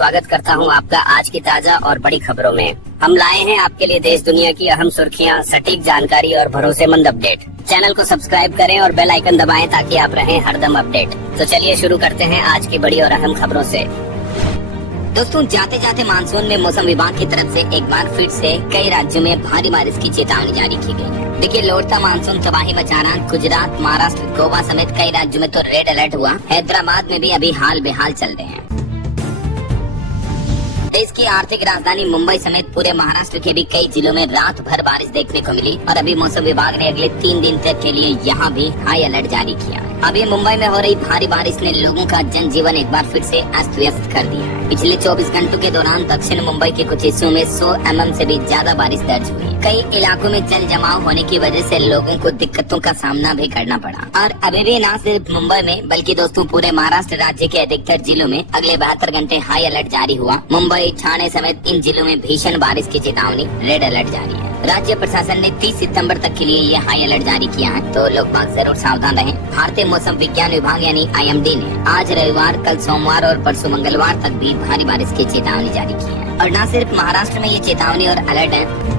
स्वागत करता हूं आपका आज की ताजा और बड़ी खबरों में। हम लाए हैं आपके लिए देश दुनिया की अहम सुर्खियां, सटीक जानकारी और भरोसेमंद अपडेट। चैनल को सब्सक्राइब करें और बेल आइकन दबाएं ताकि आप रहें हरदम अपडेट। तो चलिए शुरू करते हैं आज की बड़ी और अहम खबरों से। दोस्तों, जाते जाते मानसून में मौसम विभाग की तरफ से एक बार फिर से कई राज्यों में भारी बारिश की चेतावनी जारी की गई है। देखिए, लौटता मानसून तबाही मचा रहा। गुजरात, महाराष्ट्र, गोवा समेत कई राज्यों में तो रेड अलर्ट हुआ। हैदराबाद में भी अभी हाल बेहाल चल रहे हैं। देश की आर्थिक राजधानी मुंबई समेत पूरे महाराष्ट्र के भी कई जिलों में रात भर बारिश देखने को मिली और अभी मौसम विभाग ने अगले 3 दिन तक के लिए यहाँ भी हाई अलर्ट जारी किया है। अभी मुंबई में हो रही भारी बारिश ने लोगों का जनजीवन एक बार फिर से अस्त व्यस्त कर दिया है। पिछले 24 घंटों के दौरान दक्षिण मुंबई के कुछ हिस्सों में 100 mm से भी ज्यादा बारिश दर्ज हुई। कई इलाकों में जल जमाव होने की वजह से लोगों को दिक्कतों का सामना भी करना पड़ा। और अभी भी न सिर्फ मुंबई में बल्कि दोस्तों पूरे महाराष्ट्र राज्य के अधिकतर जिलों में अगले 72 घंटे हाई अलर्ट जारी हुआ। मुंबई, ठाणे समेत इन जिलों में भीषण बारिश की चेतावनी, रेड अलर्ट जारी है। राज्य प्रशासन ने 30 सितंबर तक के लिए ये हाई अलर्ट जारी किया है, तो लोग बाग जरूर सावधान रहें। भारतीय मौसम विज्ञान विभाग यानी IMD ने आज रविवार, कल सोमवार और परसों मंगलवार तक भी भारी बारिश की चेतावनी जारी की है। और न सिर्फ महाराष्ट्र में ये चेतावनी और अलर्ट है,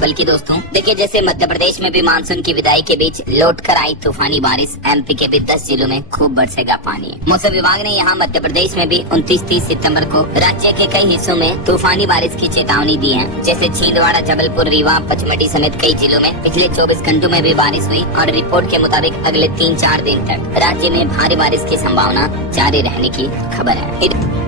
बल्कि दोस्तों देखिए, जैसे मध्य प्रदेश में भी मानसून की विदाई के बीच लौट कर आई तूफानी बारिश, MP के भी 10 जिलों में खूब बरसेगा पानी। मौसम विभाग ने यहाँ मध्य प्रदेश में भी 29-30 सितंबर को राज्य के कई हिस्सों में तूफानी बारिश की चेतावनी दी है। जैसे छिंदवाड़ा, जबलपुर, रीवा, पचमढ़ी समेत कई जिलों में पिछले 24 घंटों में भी बारिश हुई और रिपोर्ट के मुताबिक अगले 3-4 दिन तक राज्य में भारी बारिश की संभावना जारी रहने की खबर है।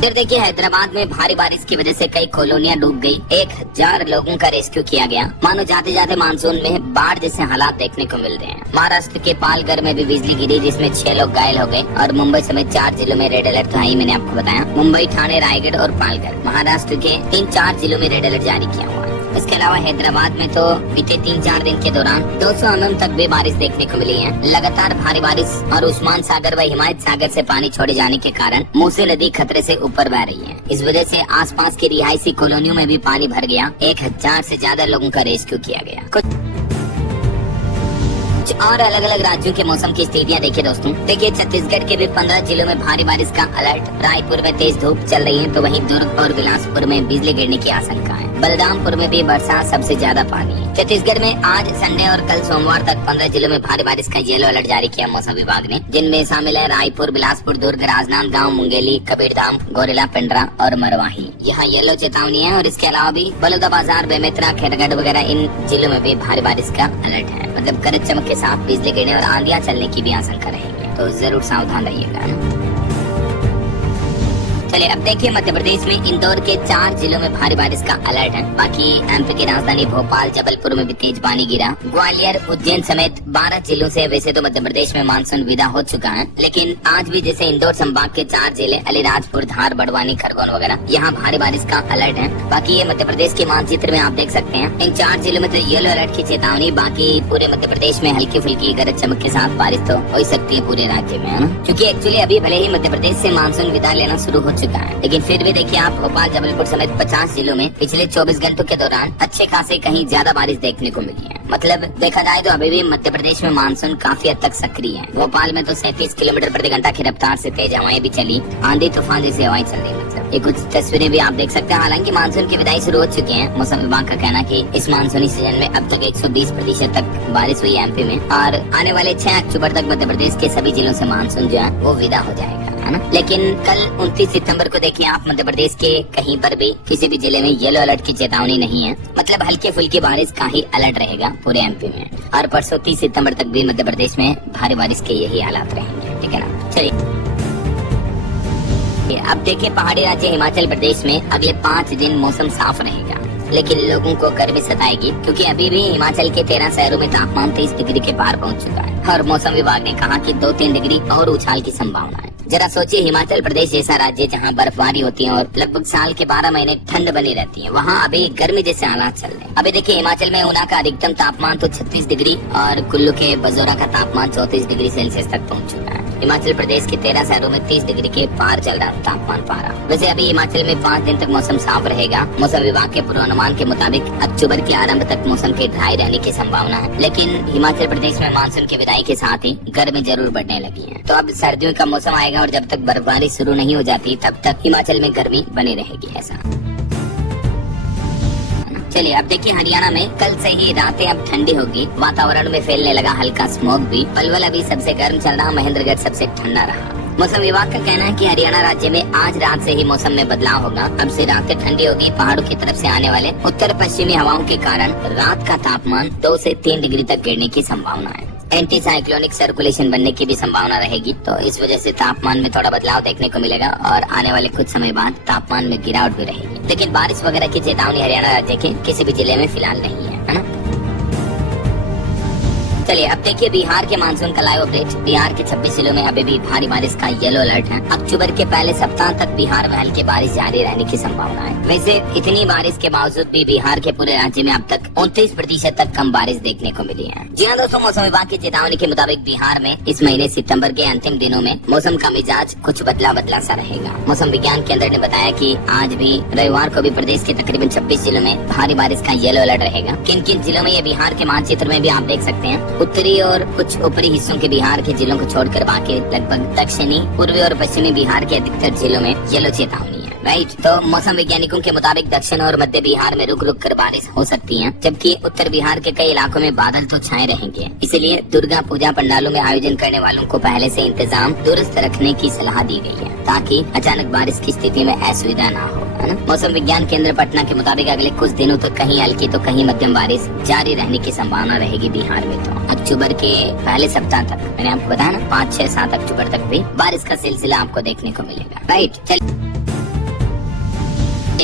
इधर देखिए, हैदराबाद में भारी बारिश की वजह से कई कॉलोनियां डूब गई। 1000 लोगों का रेस्क्यू किया गया। मानो जाते जाते मानसून में बाढ़ जैसे हालात देखने को मिल रहे हैं। महाराष्ट्र के पालघर में भी बिजली गिरी, जिसमें 6 लोग घायल हो गए। और मुंबई समेत 4 जिलों में रेड अलर्ट था ही, मैंने आपको बताया। मुंबई, ठाणे, रायगढ़ और पालघर महाराष्ट्र के 3-4 जिलों में रेड अलर्ट जारी किया हुआ है। इसके अलावा हैदराबाद में तो बीते 3-4 दिन के दौरान 200 mm तक भी बारिश देखने को मिली है। लगातार भारी बारिश और उस्मान सागर व हिमायत सागर से पानी छोड़े जाने के कारण मूसी नदी खतरे से ऊपर बह रही है। इस वजह से आसपास की रिहायशी कॉलोनियों में भी पानी भर गया। 1000 से ज्यादा लोगों का रेस्क्यू किया गया। कुछ और अलग अलग राज्यों के मौसम की स्थितियां देखिए दोस्तों। देखिए, छत्तीसगढ़ के भी 15 जिलों में भारी बारिश का अलर्ट। रायपुर में तेज धूप चल रही है, तो वहीं दुर्ग और बिलासपुर में बिजली गिरने की आशंका है। बलरामपुर में भी बरसात सबसे ज्यादा पानी है। छत्तीसगढ़ में आज संडे और कल सोमवार तक 15 जिलों में भारी बारिश का येलो अलर्ट जारी किया मौसम विभाग ने, जिनमें शामिल है रायपुर, बिलासपुर, दुर्ग, राजनांदगांव, मुंगेली, कबीरधाम, गौरेला, पेंड्रा और मरवाही। यहाँ येलो चेतावनी है। और इसके अलावा भी बलौदाबाजार, बेमेतरा, खैरगढ़ वगैरह इन जिलों में भी भारी बारिश का अलर्ट है। मतलब गरज चमक के साथ बिजली गिरने और आंधियां चलने की भी आशंका रहेगी, तो जरूर सावधान रहिएगा। चलिए अब देखिए, मध्य प्रदेश में इंदौर के 4 जिलों में भारी बारिश का अलर्ट है। बाकी MP की राजधानी भोपाल, जबलपुर में भी तेज पानी गिरा। ग्वालियर, उज्जैन समेत 12 जिलों से वैसे तो मध्य प्रदेश में मानसून विदा हो चुका है, लेकिन आज भी जैसे इंदौर संभाग के 4 जिले अलीराजपुर, धार, बड़वानी, खरगोन वगैरह, यहाँ भारी बारिश का अलर्ट है। बाकी ये मध्य प्रदेश के मानचित्र में आप देख सकते हैं, इन 4 जिलों में तो येलो अलर्ट की चेतावनी। बाकी पूरे मध्य प्रदेश में हल्की फुल्की गरज चमक के साथ बारिश तो हो ही सकती है पूरे राज्य में, है ना। क्योंकि एक्चुअली अभी भले ही मध्य प्रदेश से मानसून विदा लेना शुरू हो चुका है, लेकिन फिर भी देखिए आप भोपाल, जबलपुर समेत 50 जिलों में पिछले 24 घंटों के दौरान अच्छे खासे कहीं ज्यादा बारिश देखने को मिली है। मतलब देखा जाए तो अभी भी मध्य प्रदेश में मानसून काफी हद तक सक्रिय है। भोपाल में तो 37 किलोमीटर प्रति घंटा की रफ्तार से तेज हवाएं भी चली, आंधी तूफान जैसी हवाएं चल रही। मतलब ये कुछ तस्वीरें भी आप देख सकते हैं। हालांकि मानसून की विदाई शुरू हो चुकी है। मौसम विभाग का कहना कि इस मानसूनी सीजन में अब तक 120% तक बारिश हुई है MP में, और आने वाले 6 अक्टूबर तक मध्य प्रदेश के सभी जिलों से मानसून जो है वो विदा हो जाएगा, है ना। लेकिन कल 29 सितंबर को देखिए आप, मध्य प्रदेश के कहीं पर भी किसी भी जिले में येलो अलर्ट की चेतावनी नहीं है। मतलब हल्की फुल्की बारिश का ही अलर्ट रहेगा पूरे MP में। और परसों 30 सितंबर तक भी मध्य प्रदेश में भारी बारिश के यही हालात रहेंगे, ठीक है ना। चलिए अब देखिए, पहाड़ी राज्य हिमाचल प्रदेश में अगले 5 दिन मौसम साफ रहेगा, लेकिन लोगों को गर्मी सताएगी, क्योंकि अभी भी हिमाचल के 13 शहरों में तापमान 30 डिग्री के पार पहुंच चुका है। और मौसम विभाग ने कहा कि 2-3 डिग्री और उछाल की संभावना है। जरा सोचिए, हिमाचल प्रदेश जैसा राज्य जहाँ बर्फबारी होती है और लगभग साल के 12 महीने ठंड बनी रहती है, वहाँ अभी गर्मी जैसे हालात चल रहे हैं। अभी देखिए, हिमाचल में ऊना का अधिकतम तापमान तो 36 डिग्री और कुल्लू के बजोरा का तापमान 34 डिग्री सेल्सियस तक पहुँच चुका है। हिमाचल प्रदेश के 13 शहरों में 30 डिग्री के पार चल रहा तापमान पारा। वैसे अभी हिमाचल में 5 दिन तक मौसम साफ रहेगा। मौसम विभाग के पूर्वानुमान के मुताबिक अक्टूबर के आरंभ तक मौसम के ड्राई रहने की संभावना है, लेकिन हिमाचल प्रदेश में मानसून की विदाई के साथ ही गर्मी जरूर बढ़ने लगी है। तो अब सर्दियों का मौसम आएगा और जब तक बर्फबारी शुरू नहीं हो जाती तब तक हिमाचल में गर्मी बनी रहेगी। ऐसा चलिए अब देखिए, हरियाणा में कल से ही रातें अब ठंडी होगी। वातावरण में फैलने लगा हल्का स्मोक भी। पलवल अभी सबसे गर्म चल रहा, महेंद्रगढ़ सबसे ठंडा रहा। मौसम विभाग का कहना है कि हरियाणा राज्य में आज रात से ही मौसम में बदलाव होगा। अब से रातें ठंडी होगी। पहाड़ों की तरफ से आने वाले उत्तर पश्चिमी हवाओं के कारण रात का तापमान 2 से 3 डिग्री तक गिरने की संभावना है। एंटी साइक्लोनिक सर्कुलेशन बनने की भी संभावना रहेगी, तो इस वजह से तापमान में थोड़ा बदलाव देखने को मिलेगा और आने वाले कुछ समय बाद तापमान में गिरावट भी रहेगी। लेकिन बारिश वगैरह की चेतावनी हरियाणा राज्य के किसी भी जिले में फिलहाल नहीं है ना। चलिए अब देखिए बिहार के मानसून का लाइव अपडेट। बिहार के 26 जिलों में अभी भी भारी बारिश का येलो अलर्ट है। अक्टूबर के पहले सप्ताह तक बिहार में हल्की बारिश जारी रहने की संभावना है। वैसे इतनी बारिश के बावजूद भी बिहार के पूरे राज्य में अब तक 29% तक कम बारिश देखने को मिली है। जी हाँ दोस्तों, मौसम विभाग की चेतावनी के मुताबिक बिहार में इस महीने सितंबर के अंतिम दिनों में मौसम का मिजाज कुछ बदला बदला सा रहेगा। मौसम विज्ञान केंद्र ने बताया कि आज भी रविवार को भी प्रदेश के तकरीबन 26 जिलों में भारी बारिश का येलो अलर्ट रहेगा। किन किन जिलों में ये बिहार के मानचित्र में भी आप देख सकते हैं। उत्तरी और कुछ ऊपरी हिस्सों के बिहार के जिलों को छोड़कर बाकी लगभग दक्षिणी, पूर्वी और पश्चिमी बिहार के अधिकतर जिलों में येलो चेतावनी है। राइट, तो मौसम वैज्ञानिकों के मुताबिक दक्षिण और मध्य बिहार में रुक रुक कर बारिश हो सकती है, जबकि उत्तर बिहार के कई इलाकों में बादल तो छाए रहेंगे। इसलिए दुर्गा पूजा पंडालों में आयोजन करने वालों को पहले से इंतजाम दुरुस्त रखने की सलाह दी गई है, ताकि अचानक बारिश की स्थिति में असुविधा न हो, है ना। मौसम विज्ञान केंद्र पटना के मुताबिक अगले कुछ दिनों तक कहीं हल्की तो कहीं मध्यम बारिश जारी रहने की संभावना रहेगी बिहार में। तो अक्टूबर के पहले सप्ताह तक, मैंने आपको बताया ना, 5, 6, 7 अक्टूबर तक भी बारिश का सिलसिला आपको देखने को मिलेगा। राइट, चलिए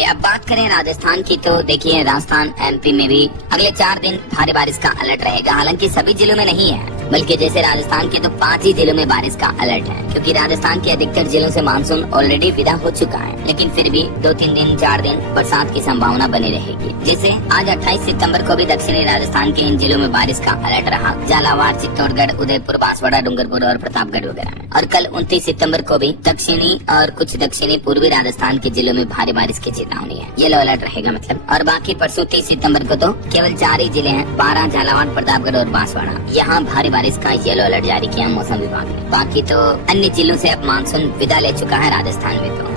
अब बात करें राजस्थान की, तो देखिए राजस्थान एमपी में भी अगले 4 दिन भारी बारिश का अलर्ट रहेगा। हालांकि सभी जिलों में नहीं है, बल्कि जैसे राजस्थान के तो 5 ही जिलों में बारिश का अलर्ट है, क्योंकि राजस्थान के अधिकतर जिलों से मानसून ऑलरेडी विदा हो चुका है। लेकिन फिर भी 2-3 दिन 4 दिन बरसात की संभावना बनी रहेगी। जैसे आज 28 सितंबर को भी दक्षिणी राजस्थान के इन जिलों में बारिश का अलर्ट रहा, झालावाड़, चित्तौड़गढ़, उदयपुर, बांसवाड़ा, डूंगरपुर और प्रतापगढ़ वगैरह में। और कल 29 सितंबर को भी दक्षिणी और कुछ दक्षिणी पूर्वी राजस्थान के जिलों में भारी बारिश की चेतावनी है, येलो अलर्ट रहेगा मतलब। और बाकी परसों 30 सितंबर को तो केवल 4 ही जिले हैं, 12, झालावाड़, प्रतापगढ़ और बांसवाड़ा, यहाँ भारी बारिश का येलो अलर्ट जारी किया मौसम विभाग ने। बाकी तो अन्य जिलों से अब मानसून विदा ले चुका है राजस्थान में तो।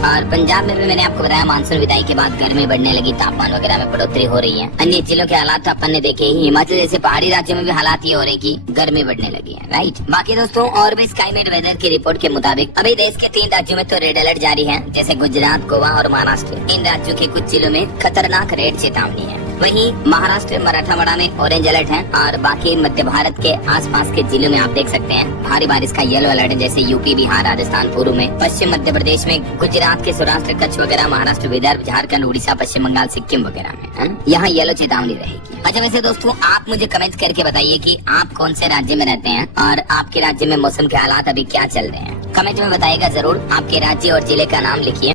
और पंजाब में भी मैंने आपको बताया मानसून विदाई के बाद गर्मी बढ़ने लगी, तापमान वगैरह में बढ़ोतरी हो रही है। अन्य जिलों के हालात तो अपन ने देखे ही। हिमाचल जैसे पहाड़ी राज्यों में भी हालात ये हो रहे कि गर्मी बढ़ने लगी है। राइट, बाकी दोस्तों और भी स्काईमेट वेदर की रिपोर्ट के मुताबिक अभी देश के 3 राज्यों में तो रेड अलर्ट जारी है, जैसे गुजरात, गोवा और महाराष्ट्र। इन राज्यों के कुछ जिलों में खतरनाक रेड चेतावनी है। वहीं महाराष्ट्र, मराठवाड़ा में ऑरेंज अलर्ट है और बाकी मध्य भारत के आसपास के जिलों में आप देख सकते हैं भारी बारिश का येलो अलर्ट है, जैसे यूपी, बिहार, राजस्थान पूर्व में, पश्चिम मध्य प्रदेश में, गुजरात के सौराष्ट्र, कच्छ वगैरह, महाराष्ट्र, विदर्भ, झारखंड, उड़ीसा, पश्चिम बंगाल, सिक्किम वगैरह में यहाँ येलो चेतावनी रहेगी। अच्छा, वैसे दोस्तों आप मुझे कमेंट करके बताइए कि आप कौन से राज्य में रहते हैं और आपके राज्य में मौसम के हालात अभी क्या चल रहे हैं। कमेंट में बताइएगा जरूर। आपके राज्य और जिले का नाम लिखिए।